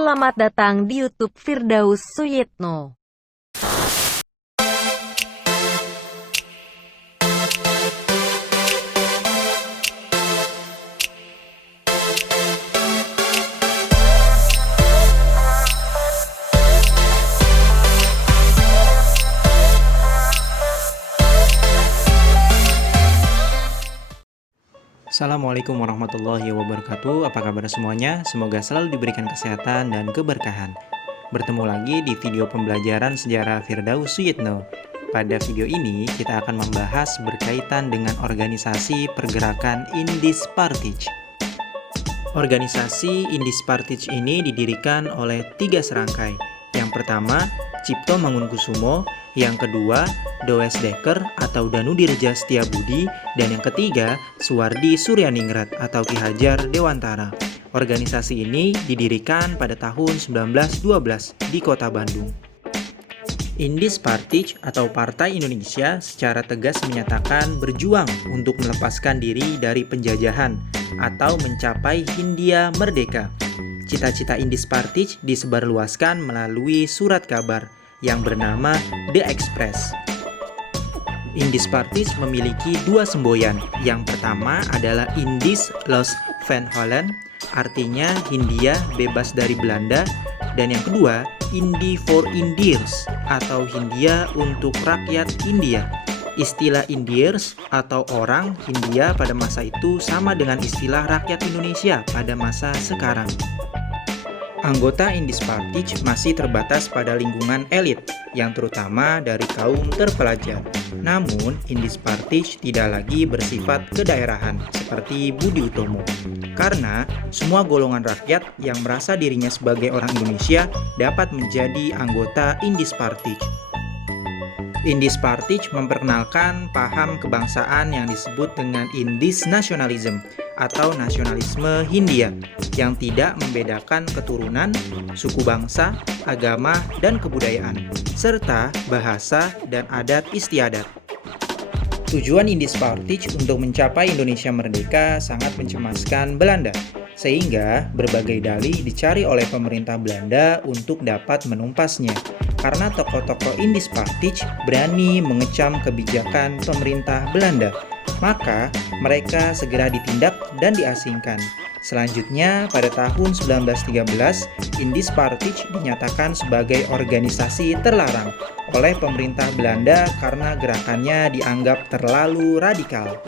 Selamat datang di YouTube Firdaus Suyitno. Assalamualaikum warahmatullahi wabarakatuh. Apa kabar semuanya? Semoga selalu diberikan kesehatan dan keberkahan. Bertemu lagi di video pembelajaran sejarah Firdaus Suyitno. Pada video ini kita akan membahas berkaitan dengan organisasi pergerakan Indis Partij. Organisasi Indis Partij ini didirikan oleh 3 serangkai. Yang pertama, Cipto Mangunkusumo, yang kedua, Does Dekker atau Danudirja Setiabudi, dan yang ketiga, Suwardi Suryaningrat atau Ki Hajar Dewantara. Organisasi ini didirikan pada tahun 1912 di Kota Bandung. Indis Partij atau Partai Indonesia secara tegas menyatakan berjuang untuk melepaskan diri dari penjajahan atau mencapai Hindia merdeka. Cita-cita Indis Partij disebarluaskan melalui surat kabar yang bernama The Express. Indis Partij memiliki 2 semboyan. Yang pertama adalah Indis los van Holland, artinya Hindia bebas dari Belanda, dan yang kedua Indi for Indiërs atau Hindia untuk rakyat India. Istilah Indiërs atau orang Hindia pada masa itu sama dengan istilah rakyat Indonesia pada masa sekarang. Anggota Indis Partij masih terbatas pada lingkungan elit, yang terutama dari kaum terpelajar. Namun, Indis Partij tidak lagi bersifat kedaerahan seperti Budi Utomo, karena semua golongan rakyat yang merasa dirinya sebagai orang Indonesia dapat menjadi anggota Indis Partij. Indis Partij memperkenalkan paham kebangsaan yang disebut dengan Indis Nationalism atau nasionalisme Hindia yang tidak membedakan keturunan, suku bangsa, agama, dan kebudayaan, serta bahasa dan adat istiadat. Tujuan Indis Partij untuk mencapai Indonesia merdeka sangat mencemaskan Belanda, sehingga berbagai dalih dicari oleh pemerintah Belanda untuk dapat menumpasnya. Karena tokoh-tokoh Indis Partij berani mengecam kebijakan pemerintah Belanda, maka mereka segera ditindak dan diasingkan. Selanjutnya, pada tahun 1913, Indis Partij dinyatakan sebagai organisasi terlarang oleh pemerintah Belanda karena gerakannya dianggap terlalu radikal.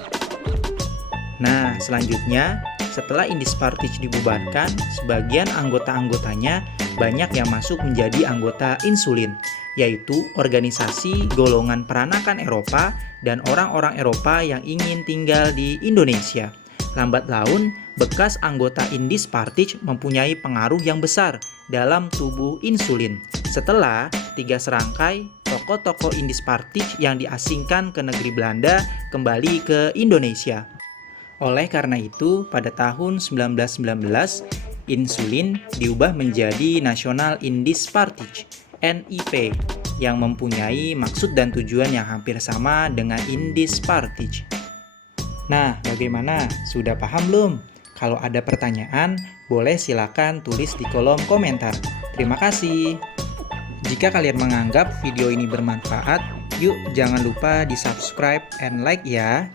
Nah, selanjutnya, setelah Indis Partij dibubarkan, sebagian anggota-anggotanya banyak yang masuk menjadi anggota Insulin, yaitu organisasi golongan peranakan Eropa dan orang-orang Eropa yang ingin tinggal di Indonesia. Lambat laun, bekas anggota Indis Partij mempunyai pengaruh yang besar dalam tubuh Insulin. Setelah 3 serangkai tokoh-tokoh Indis Partij yang diasingkan ke negeri Belanda kembali ke Indonesia. Oleh karena itu, pada tahun 1919, Insulin diubah menjadi Nasional Indis Partij (NIP) yang mempunyai maksud dan tujuan yang hampir sama dengan Indis Partij. Nah, bagaimana? Sudah paham belum? Kalau ada pertanyaan, boleh silakan tulis di kolom komentar. Terima kasih. Jika kalian menganggap video ini bermanfaat, yuk jangan lupa di subscribe and like ya.